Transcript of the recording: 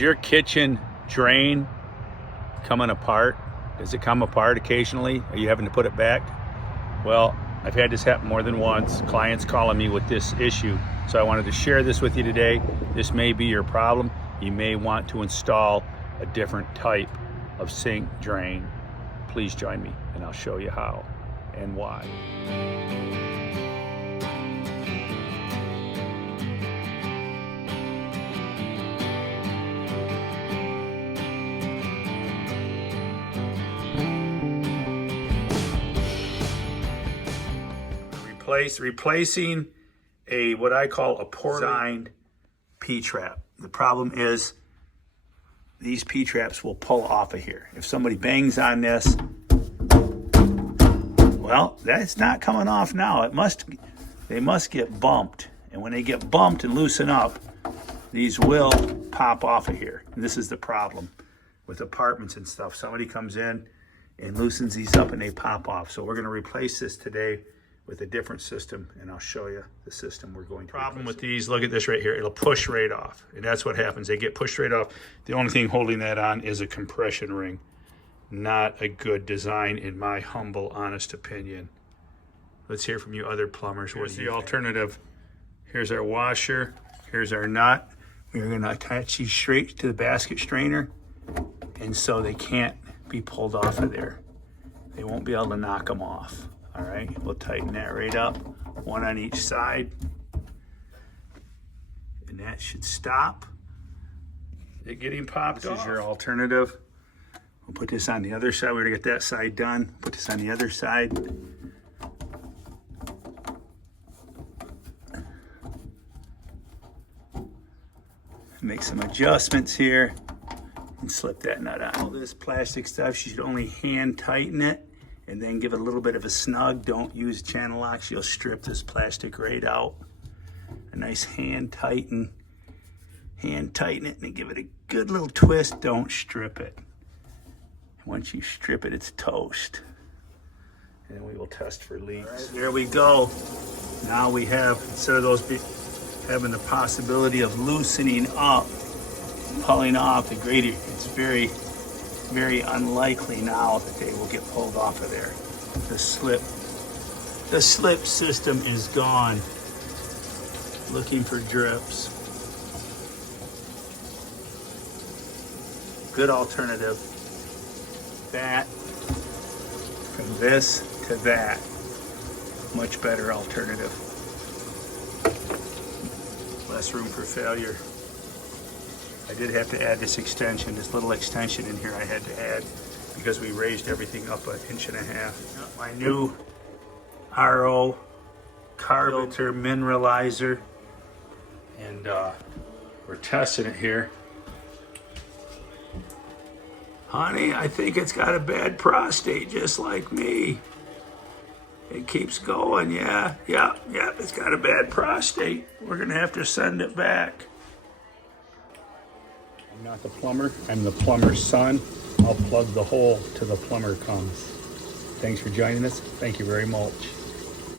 Is your kitchen drain coming apart? Does it come apart occasionally? Are you having to put it back? Well, I've had this happen more than once. Clients calling me with this issue. So I wanted to share this with you today. This may be your problem. You may want to install a different type of sink drain. Please join me and I'll show you how and why. Replacing a what I call a poorly designed P-trap. The problem is these P-traps will pull off of here. If somebody bangs on this, well, that's not coming off now. They must get bumped. And when they get bumped and loosen up, these will pop off of here. And this is the problem with apartments and stuff. Somebody comes in and loosens these up and they pop off. So we're going to replace this today with a different system, and I'll show you the system we're going to. Problem with these, look at this right here, it'll push right off, and that's what happens. They get pushed right off. The only thing holding that on is a compression ring. Not a good design in my humble, honest opinion. Let's hear from you other plumbers. What's the alternative? Here's our washer, here's our nut. We're gonna attach these straight to the basket strainer, and so they can't be pulled off of there. They won't be able to knock them off. All right, we'll tighten that right up, one on each side. And that should stop it getting popped off. This is your alternative. We'll put this on the other side. We're gonna get that side done. Put this on the other side. Make some adjustments here and slip that nut on. All this plastic stuff, you should only hand tighten it and then give it a little bit of a snug. Don't use channel locks. You'll strip this plastic right out. A nice hand tighten it and give it a good little twist. Don't strip it. Once you strip it, it's toast. And we will test for leaks. All right, there we go. Now we have, instead of those having the possibility of loosening up, pulling off the grater, it's very unlikely now that they will get pulled off of there. The slip system is gone. Looking for drips. Good alternative. That, from this to that, much better alternative. Less room for failure. I did have to add this extension, this little extension in here I had to add because we raised everything up 1.5 inches. My new RO carbon filter mineralizer, and we're testing it here. Honey, I think it's got a bad prostate just like me. It keeps going, yeah, it's got a bad prostate. We're gonna have to send it back. I'm not the plumber, I'm the plumber's son. I'll plug the hole till the plumber comes. Thanks for joining us. Thank you very much.